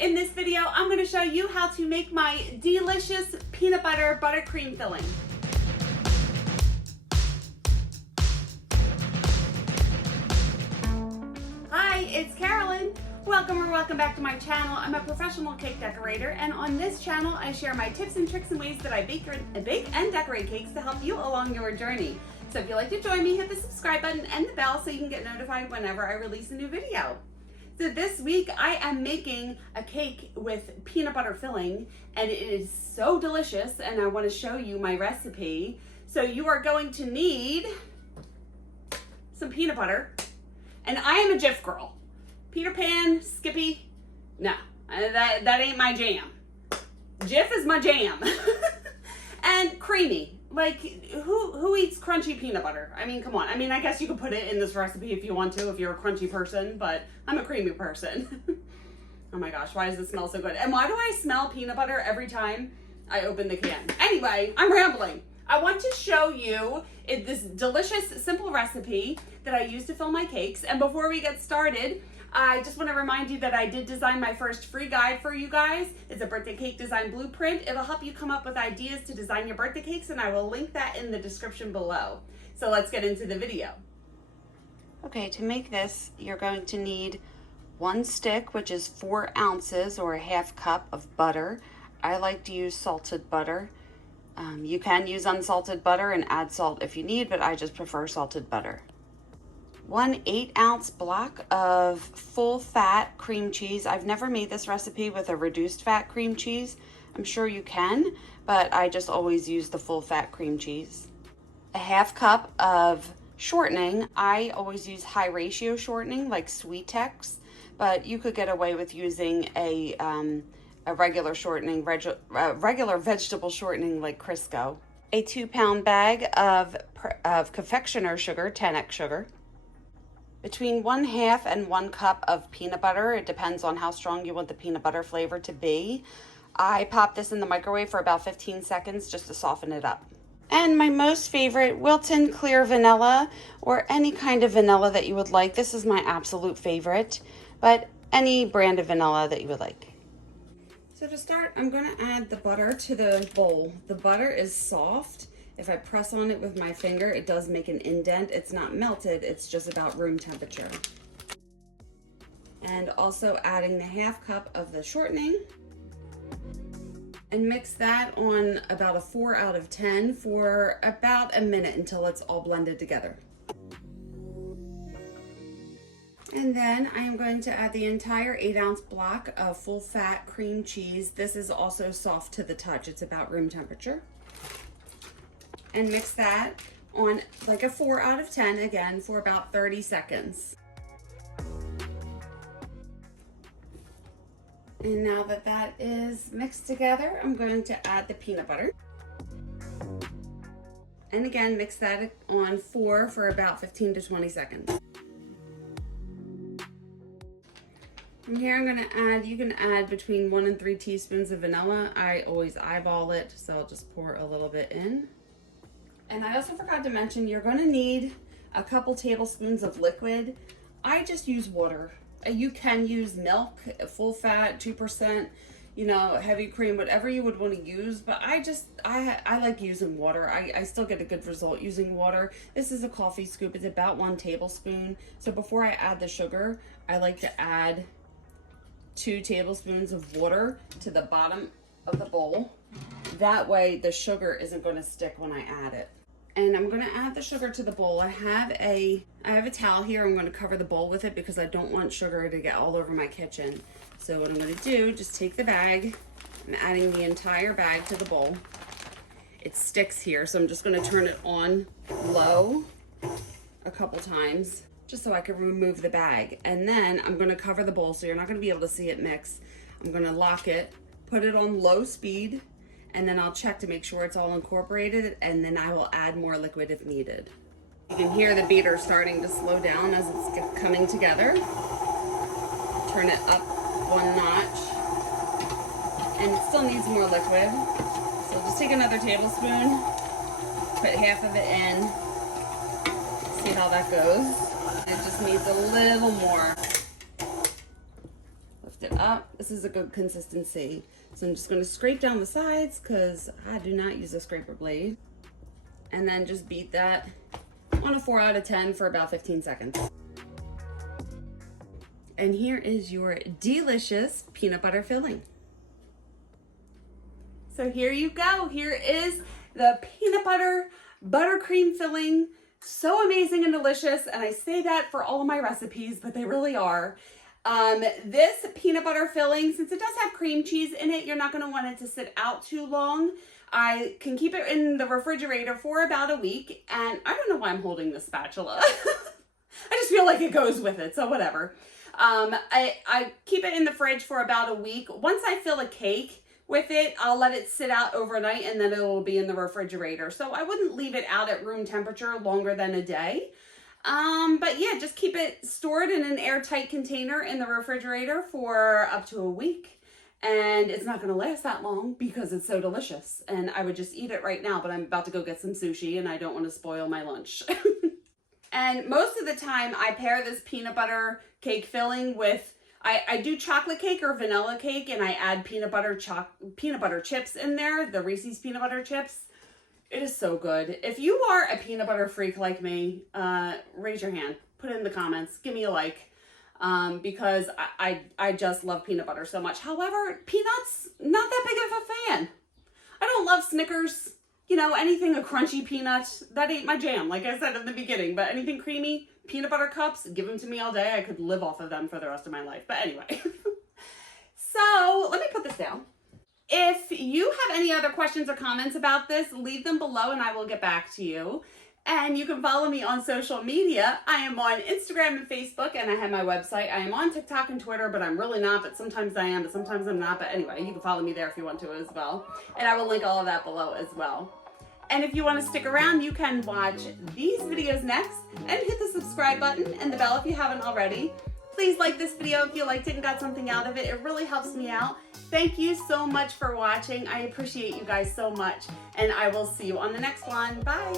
In this video, I'm going to show you how to make my delicious peanut butter buttercream filling. Hi, it's Karolyn. Welcome back to my channel. I'm a professional cake decorator, and on this channel I share my tips and tricks and ways that I bake and decorate cakes to help you along your journey. So if you'd like to join me, hit the subscribe button and the bell so you can get notified whenever I release a new video. So this week I am making a cake with peanut butter filling, and it is so delicious, and I want to show you my recipe. So you are going to need some peanut butter, and I am a Jif girl. Peter Pan, Skippy, no, that ain't my jam. Jif is my jam. And creamy. Like, who eats crunchy peanut butter? I mean, come on. I mean, I guess you could put it in this recipe if you want to, if you're a crunchy person, but I'm a creamy person. Oh my gosh, why does it smell so good? And why do I smell peanut butter every time I open the can? Anyway, I'm rambling. I want to show you this delicious, simple recipe that I use to fill my cakes. And before we get started, I just want to remind you that I did design my first free guide for you guys. It's a birthday cake design blueprint. It'll help you come up with ideas to design your birthday cakes, and I will link that in the description below. So let's get into the video. Okay, to make this, you're going to need one stick, which is 4 ounces or a half cup of butter. I like to use salted butter. You can use unsalted butter and add salt if you need, but I just prefer salted butter. 1 8-ounce block of full fat cream cheese. I've never made this recipe with a reduced fat cream cheese. I'm sure you can, but I just always use the full fat cream cheese. A half cup of shortening. I always use high ratio shortening like Sweetex, but you could get away with using a regular shortening, regular vegetable shortening like Crisco. A 2-pound bag of confectioner sugar, 10x sugar. Between 1/2 and 1 cup of peanut butter. It depends on how strong you want the peanut butter flavor to be. I pop this in the microwave for about 15 seconds just to soften it up. And my most favorite, Wilton clear vanilla, or any kind of vanilla that you would like. This is my absolute favorite, but any brand of vanilla that you would like. So to start, I'm going to add the butter to the bowl. The butter is soft. If I press on it with my finger, it does make an indent. It's not melted, it's just about room temperature. And also adding the half cup of the shortening. And mix that on about a 4 out of 10 for about a minute until it's all blended together. And then I am going to add the entire 8-ounce block of full fat cream cheese. This is also soft to the touch. It's about room temperature. And mix that on like a 4 out of 10 again for about 30 seconds. And now that that is mixed together, I'm going to add the peanut butter. And again, mix that on 4 for about 15 to 20 seconds. From here I'm gonna add, you can add between 1 and 3 teaspoons of vanilla. I always eyeball it, so I'll just pour a little bit in. And I also forgot to mention, you're gonna need a couple tablespoons of liquid. I just use water. You can use milk, full fat, 2%, you know, heavy cream, whatever you would want to use, but I like using water. I still get a good result using water. This is a coffee scoop. It's about 1 tablespoon. So before I add the sugar, I like to add 2 tablespoons of water to the bottom of the bowl. That way the sugar isn't going to stick when I add it. And I'm going to add the sugar to the bowl. I have a towel here. I'm going to cover the bowl with it because I don't want sugar to get all over my kitchen. So what I'm going to do, just take the bag. I'm adding the entire bag to the bowl. It sticks here, so I'm just going to turn it on low a couple times just so I can remove the bag. And then I'm going to cover the bowl so you're not going to be able to see it mix. I'm going to lock it, put it on low speed, and then I'll check to make sure it's all incorporated, and then I will add more liquid if needed. You can hear the beater starting to slow down as it's coming together. Turn it up 1 notch, and it still needs more liquid. So just take another tablespoon, put half of it in, see how that goes. It just needs a little more. Lift it up. This this is a good consistency. So I'm just going to scrape down the sides because I do not use a scraper blade. And then just beat that on a 4 out of 10 for about 15 seconds. And here is your delicious peanut butter filling. So here you go. Here is the peanut butter buttercream filling. So amazing and delicious. And I say that for all of my recipes, but they really are. This peanut butter filling, since it does have cream cheese in it, you're not going to want it to sit out too long. I can keep it in the refrigerator for about a week. And I don't know why I'm holding this spatula. I just feel like it goes with it. So whatever. I keep it in the fridge for about a week. Once I fill a cake with it, I'll let it sit out overnight and then it will be in the refrigerator. So I wouldn't leave it out at room temperature longer than a day. But yeah, just keep it stored in an airtight container in the refrigerator for up to a week. And it's not going to last that long because it's so delicious. And I would just eat it right now, but I'm about to go get some sushi and I don't want to spoil my lunch. And most of the time I pair this peanut butter cake filling with, I do chocolate cake or vanilla cake, and I add peanut butter chips in there, the Reese's peanut butter chips. It is so good. If you are a peanut butter freak like me, raise your hand, put it in the comments, give me a like, because I just love peanut butter so much. However, peanuts, not that big of a fan. I don't love Snickers. You know, anything a crunchy peanut, that ain't my jam, like I said in the beginning. But anything creamy, peanut butter cups, give them to me all day. I could live off of them for the rest of my life. But anyway, so let me put this down. If you have any other questions or comments about this, leave them below and I will get back to you. And you can follow me on social media. I am on Instagram and Facebook, and I have my website. I am on TikTok and Twitter, but I'm really not, but sometimes I am, but sometimes I'm not. But anyway, you can follow me there if you want to as well. And I will link all of that below as well. And if you want to stick around, you can watch these videos next and hit the subscribe button and the bell if you haven't already. Please like this video if you liked it and got something out of it. It really helps me out. Thank you so much for watching. I appreciate you guys so much. And I will see you on the next one. Bye.